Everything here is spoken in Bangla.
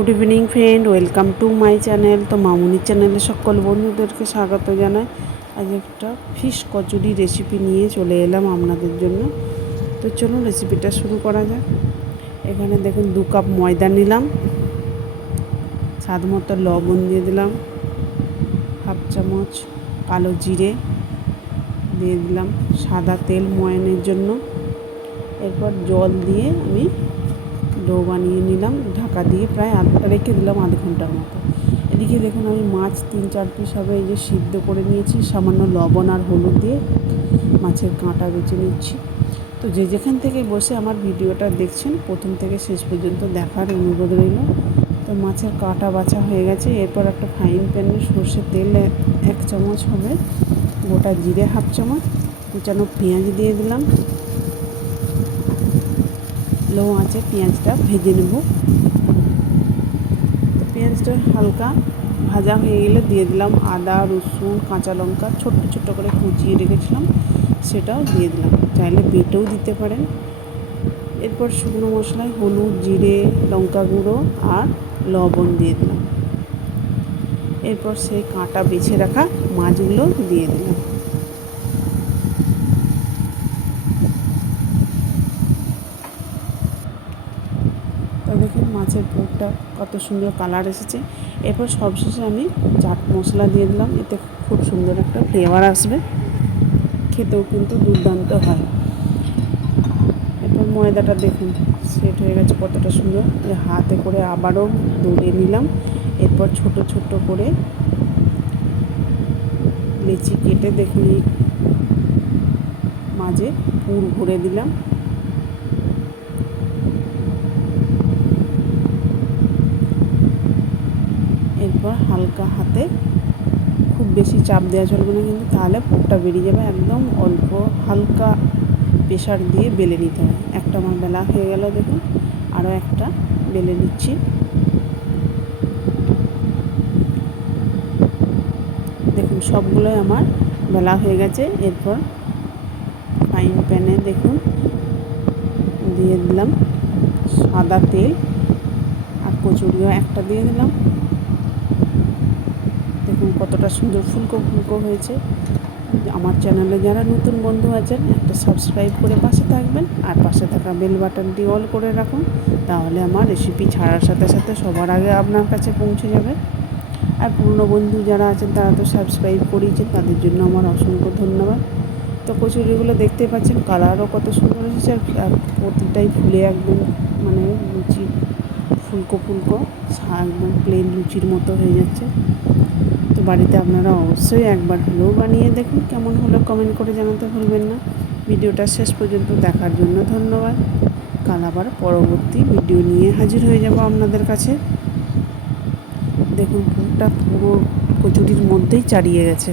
Good evening friend, welcome to my channel. তো মামুনির চ্যানেলে সকল বন্ধুদেরকে স্বাগত জানাই। আজ একটা ফিশ কচুরি রেসিপি নিয়ে চলে এলাম আপনাদের জন্য। তো চলুন রেসিপিটা শুরু করা যাক। এখানে দেখুন 2 কাপ ময়দা নিলাম, স্বাদ মতো লবণ দিয়ে দিলাম, হাফ চামচ কালো জিরে দিয়ে দিলাম, সাদা তেল ময়ানের জন্য। এরপর জল দিয়ে আমি ডো বানিয়ে নিলাম, ঢাকা দিয়ে প্রায় রেখে দিলাম আধ ঘন্টার মতো। এদিকে দেখুন আমি মাছ 3-4 পিস হবে এই যে সিদ্ধ করে নিয়েছি, সামান্য লবণ আর হলুদ দিয়ে মাছের কাঁটা বেছে নিচ্ছি। তো যে যেখান থেকে বসে আমার ভিডিওটা দেখছেন প্রথম থেকে শেষ পর্যন্ত দেখার অনুরোধ রইল। তো মাছের কাঁটা বাছা হয়ে গেছে। এরপর একটা ফ্রাইং প্যানে সর্ষের তেল 1 চামচ হবে, গোটা জিরে হাফ চামচ, কুচানো পেঁয়াজ দিয়ে দিলাম। লো আঁচে পেঁয়াজটা ভেজে নেব। তো পেঁয়াজটা হালকা ভাজা হয়ে গেলে দিয়ে দিলাম আদা, রসুন, কাঁচা লঙ্কা ছোট্ট ছোট্ট করে কুচিয়ে রেখেছিলাম, সেটাও দিয়ে দিলাম, চাইলে বেটেও দিতে পারেন। এরপর শুকনো মশলায় হলুদ, জিরে, লঙ্কা গুঁড়ো আর লবণ দিয়ে দিলাম। এরপর সেই কাঁটা বেছে রাখা মাছগুলো দিয়ে দিলাম। তো দেখুন মাছের পুরটা কত সুন্দর কালার এসেছে। এরপর সবশেষে আমি চাট মশলা দিয়ে দিলাম, এতে খুব সুন্দর একটা ফ্লেভার আসবে, খেতেও কিন্তু দুর্দান্ত হয়। এরপর ময়দাটা দেখুন সেট হয়ে গেছে কতটা সুন্দর। হাতে করে আবারও দৌড়িয়ে নিলাম। এরপর ছোট ছোট করে লেচি কেটে দেখুন এই মাঝে পুর ভরে দিলাম। এরপর হালকা হাতে, খুব বেশি চাপ দেওয়া চলবে না কিন্তু, তাহলে পুরটা বেরিয়ে যাবে। একদম অল্প হালকা প্রেশার দিয়ে বেলে নিতে হবে। একটা আমার বেলা হয়ে গেল, দেখুন আরও একটা বেলে নিচ্ছি। দেখুন সবগুলোই আমার বেলা হয়ে গেছে। এরপর ফ্রাইং প্যানে দেখুন দিয়ে দিলাম সাদা তেল, আর কচুরিও একটা দিয়ে দিলাম। দেখুন কতটা সুন্দর ফুলকো ফুলকো হয়েছে। আমার চ্যানেলে যারা নতুন বন্ধু আছেন একটা সাবস্ক্রাইব করে পাশে থাকবেন, আর পাশে থাকা বেল বাটনটি অল করে রাখুন, তাহলে আমার রেসিপি ছাড়ার সাথে সাথে সবার আগে আপনার কাছে পৌঁছে যাবে। আর পুরনো বন্ধু যারা আছেন তারা তো সাবস্ক্রাইব করিয়েছেন, তাদের জন্য আমার অসংখ্য ধন্যবাদ। তো কচুরিগুলো দেখতে পাচ্ছেন কালারও কত সুন্দর এসেছে, আর প্রতিটাই ফুলে একদম মানে লুচি ফুলকো ফুলকো একদম প্লেন লুচির মতো হয়ে যাচ্ছে। তো বাড়িতে আপনারা অবশ্যই একবার হলেও বানিয়ে দেখুন, কেমন হলো কমেন্ট করে জানাতে ভুলবেন না। ভিডিওটা শেষ পর্যন্ত দেখার জন্য ধন্যবাদ। কাল আবার পরবর্তী ভিডিও নিয়ে হাজির হয়ে যাব আপনাদের কাছে। দেখুন পুরোটা পুরো কচুরির মধ্যেই চাড়িয়ে গেছে।